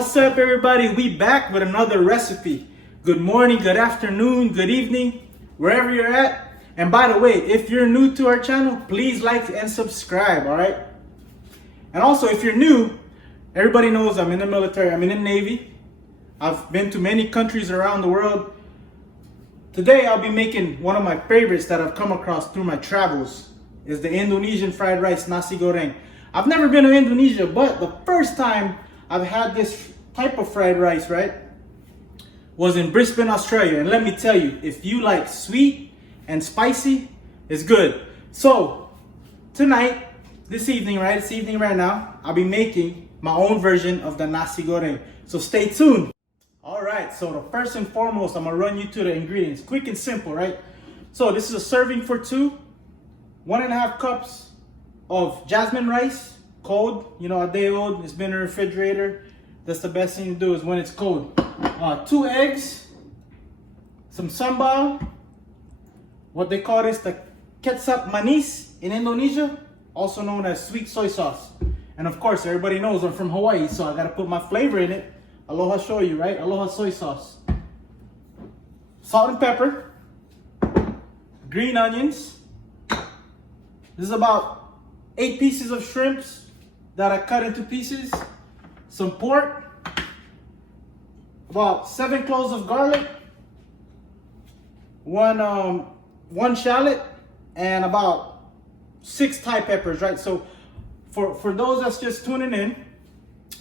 What's up, everybody? We back with another recipe. Good morning, good afternoon, good evening, wherever you're at. And by the way, if you're new to our channel, please like and subscribe, all right? And also, if you're new, everybody knows I'm in the military, I'm in the Navy. I've been to many countries around the world. Today, I'll be making one of my favorites that I've come across through my travels. Is the Indonesian fried rice, Nasi Goreng. I've never been to Indonesia, but the first time I've had this type of fried rice, right, was in Brisbane, Australia. And let me tell you, if you like sweet and spicy, it's good. So tonight, this evening right now, I'll be making my own version of the Nasi Goreng. So stay tuned. All right, so the first and foremost, I'm gonna run you through the ingredients. Quick and simple, right? So this is a serving for two. 1.5 cups of jasmine rice, cold, a day old. It's been in the refrigerator. That's the best thing to do is when it's cold. 2 eggs, some sambal, what they call this, the kecap manis in Indonesia, also known as sweet soy sauce. And of course, everybody knows I'm from Hawaii, so I gotta put my flavor in it. Aloha shoyu, right? Aloha soy sauce. Salt and pepper, green onions. This is about 8 pieces of shrimps that I cut into pieces. Some pork, about 7 cloves of garlic, one shallot, and about 6 Thai peppers, right? So for those that's just tuning in,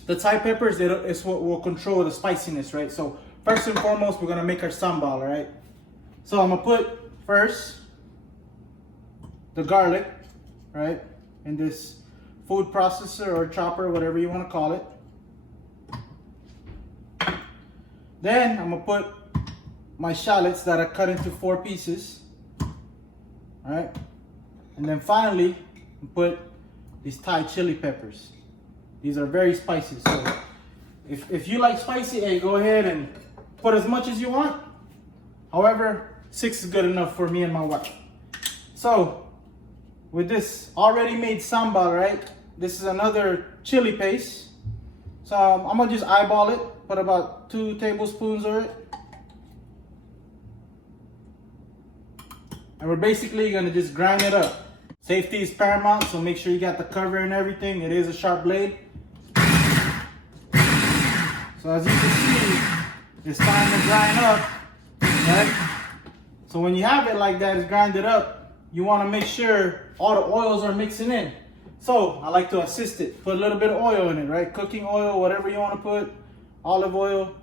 the Thai peppers is what will control the spiciness, right? So first and foremost, we're gonna make our sambal, right? So I'm gonna put first the garlic, right, in this food processor or chopper, whatever you want to call it. Then I'm gonna put my shallots that I cut into 4 pieces, all right, and then finally put these Thai chili peppers. These are very spicy, so if you like spicy, hey, go ahead and put as much as you want. However, 6 is good enough for me and my wife. So with this already made sambal, right? This is another chili paste. So I'm gonna just eyeball it, put about 2 tablespoons of it. And we're basically gonna just grind it up. Safety is paramount, so make sure you got the cover and everything. It is a sharp blade. So as you can see, it's starting to grind up, right? So when you have it like that, it's grinded up, you want to make sure all the oils are mixing in. So I like to assist it. Put a little bit of oil in it, right? Cooking oil, whatever you want to put, olive oil.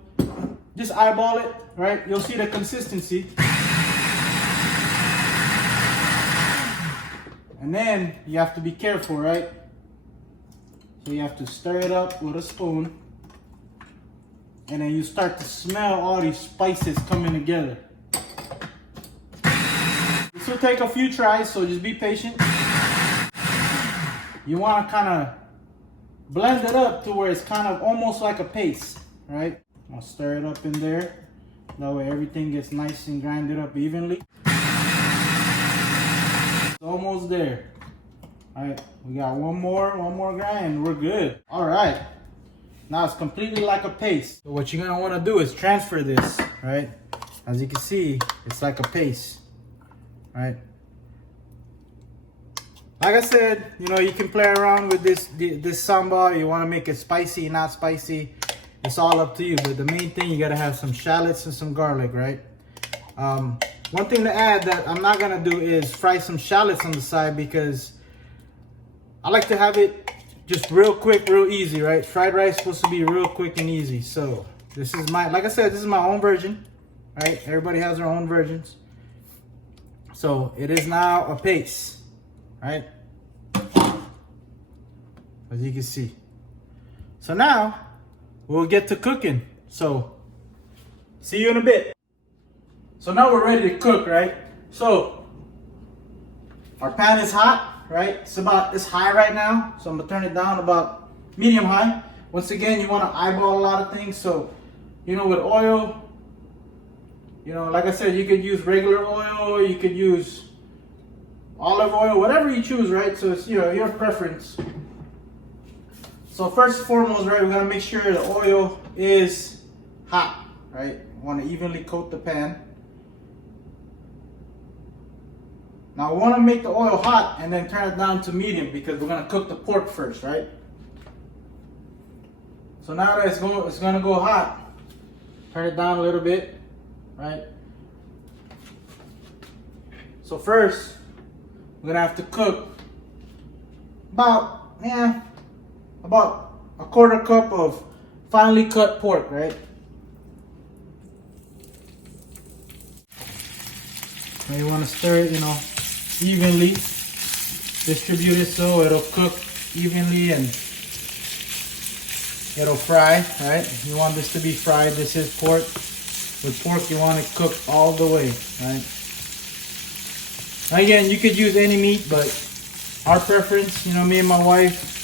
Just eyeball it, right? You'll see the consistency. And then you have to be careful, right? So you have to stir it up with a spoon. And then you start to smell all these spices coming together. This will take a few tries, so just be patient. You want to kind of blend it up to where it's kind of almost like a paste, right? I'll stir it up in there. That way everything gets nice and grinded up evenly. It's almost there. All right, we got one more grind, we're good. All right, now it's completely like a paste. So what you're gonna want to do is transfer this, right? As you can see, it's like a paste. Right. Like I said, you can play around with this sambal. You want to make it spicy, not spicy. It's all up to you. But the main thing, you got to have some shallots and some garlic, right? One thing to add that I'm not going to do is fry some shallots on the side because I like to have it just real quick, real easy, right? Fried rice is supposed to be real quick and easy. So this is like I said, this is my own version, right? Everybody has their own versions. So it is now a paste, right? As you can see. So now we'll get to cooking. So see you in a bit. So now we're ready to cook, right? So our pan is hot, right? It's high right now. So I'm gonna turn it down about medium high. Once again, you wanna eyeball a lot of things. So, with oil, like I said, you could use regular oil, you could use olive oil, whatever you choose, right? So it's your preference. So first and foremost, right, we're gonna make sure the oil is hot, right? We want to evenly coat the pan. Now we want to make the oil hot and then turn it down to medium because we're gonna cook the pork first, right? So now that it's gonna go hot, turn it down a little bit, right? So first, we're gonna have to cook about a quarter cup of finely cut pork, right? And you want to stir it, evenly. Distribute it so it'll cook evenly and it'll fry, right? You want this to be fried. This is pork. With pork, you want it cooked all the way, right? Again, you could use any meat, but our preference, me and my wife,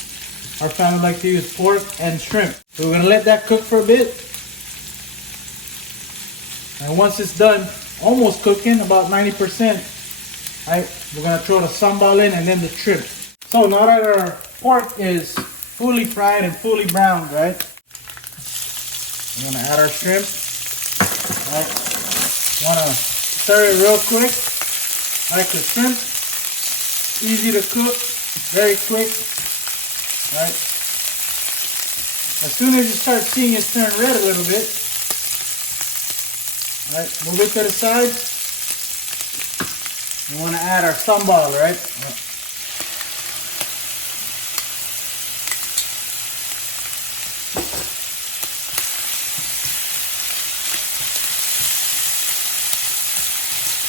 our family like to use pork and shrimp. So we're gonna let that cook for a bit. And once it's done, almost cooking, about 90%, right, we're gonna throw the sambal in and then the shrimp. So now that our pork is fully fried and fully browned, right, we're gonna add our shrimp, right? Wanna stir it real quick. Like the shrimp, easy to cook, very quick, right? As soon as you start seeing it turn red a little bit, right, move it to the side. We want to add our sambal, right?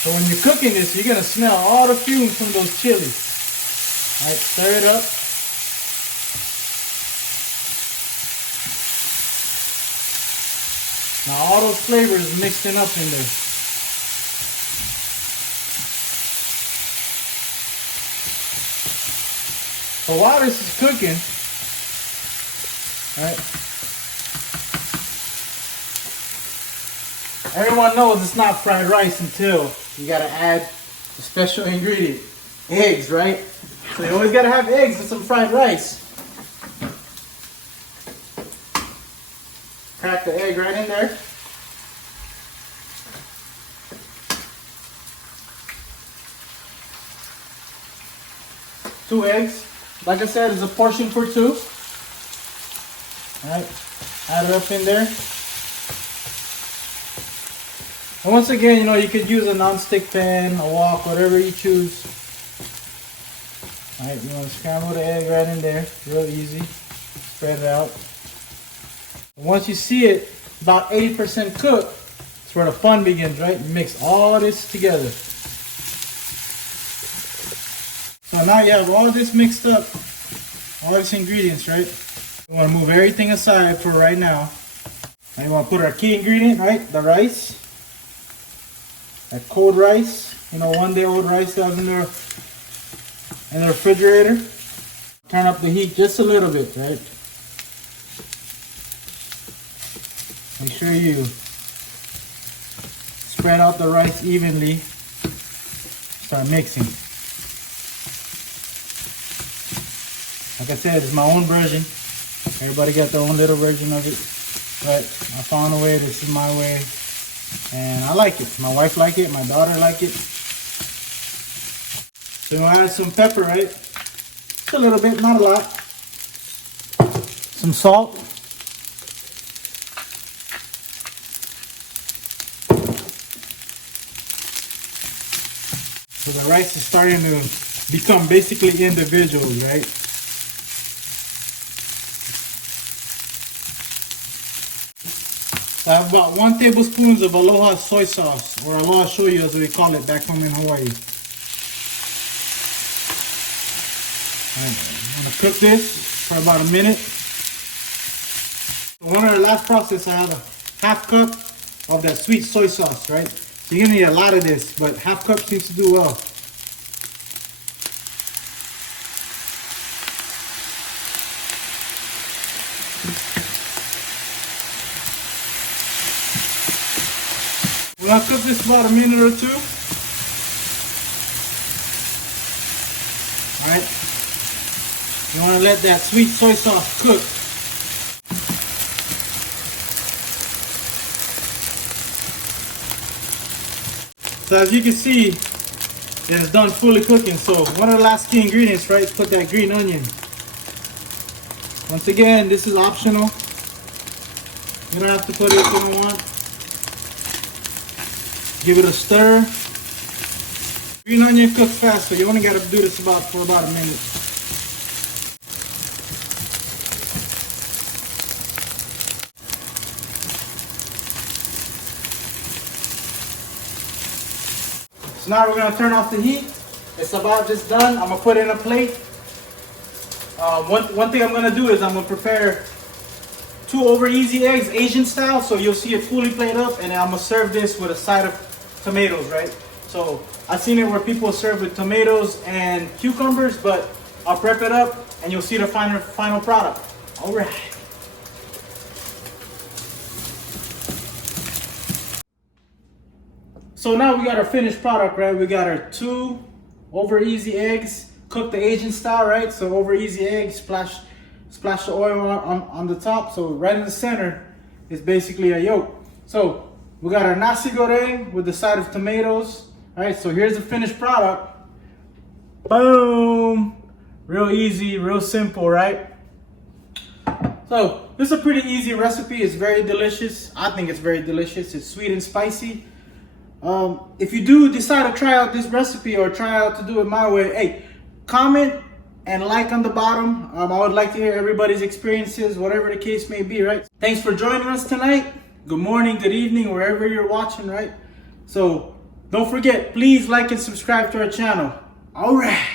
So when you're cooking this, you're going to smell all the fumes from those chilies. All right, stir it up. Now all those flavors mixing up in there. So while this is cooking, all right, everyone knows it's not fried rice until you gotta add a special ingredient, eggs, right? So you always gotta have eggs with some fried rice. Crack the egg right in there. Two eggs. Like I said, it's a portion for two. All right, add it up in there. And once again, you could use a non-stick pan, a wok, whatever you choose. All right, you want to scramble the egg right in there, real easy. Spread it out. And once you see it about 80% cooked, that's where the fun begins, right? You mix all this together. So now you have all this mixed up, all these ingredients, right? We want to move everything aside for right now. And you want to put our key ingredient, right? The rice. That cold rice, 1 day old rice that was in the refrigerator. Turn up the heat just a little bit, right? Make sure you spread out the rice evenly. Start mixing. Like I said, it's my own version. Everybody got their own little version of it. But I found a way, this is my way. And I like it. My wife like it. My daughter like it. So we'll add some pepper, right? Just a little bit, not a lot. Some salt. So the rice is starting to become basically individual, right? So I have about 1 tablespoon of Aloha soy sauce, or Aloha shoyu as we call it back home in Hawaii. I'm going to cook this for about a minute. So one of the last process, I have a half cup of that sweet soy sauce, right? So you're going to need a lot of this, but half cup seems to do well. We're going to cook this about a minute or two. Alright. You want to let that sweet soy sauce cook. So as you can see, it's done fully cooking. So one of the last key ingredients, right, is put that green onion. Once again, this is optional. You don't have to put it if you don't want. Give it a stir. Green onion cooks fast, so you only got to do this for about a minute. So now we're gonna turn off the heat. It's about just done. I'm gonna put it in a plate. One thing I'm gonna do is I'm gonna prepare 2 over easy eggs, Asian style, so you'll see it fully plated up, and I'm gonna serve this with a side of tomatoes, right? So I've seen it where people serve with tomatoes and cucumbers, but I'll prep it up and you'll see the final product. All right. So now we got our finished product, right? We got our 2 over easy eggs, cooked the Asian style, right? So over easy eggs, splash the oil on the top. So right in the center is basically a yolk. So we got our Nasi Goreng with the side of tomatoes. All right, so here's the finished product. Boom! Real easy, real simple, right? So this is a pretty easy recipe. It's very delicious. I think it's very delicious. It's sweet and spicy. If you do decide to try out this recipe or try out to do it my way, hey, comment and like on the bottom. I would like to hear everybody's experiences, whatever the case may be, right? Thanks for joining us tonight. Good morning, good evening, wherever you're watching, right? So don't forget, please like and subscribe to our channel. All right.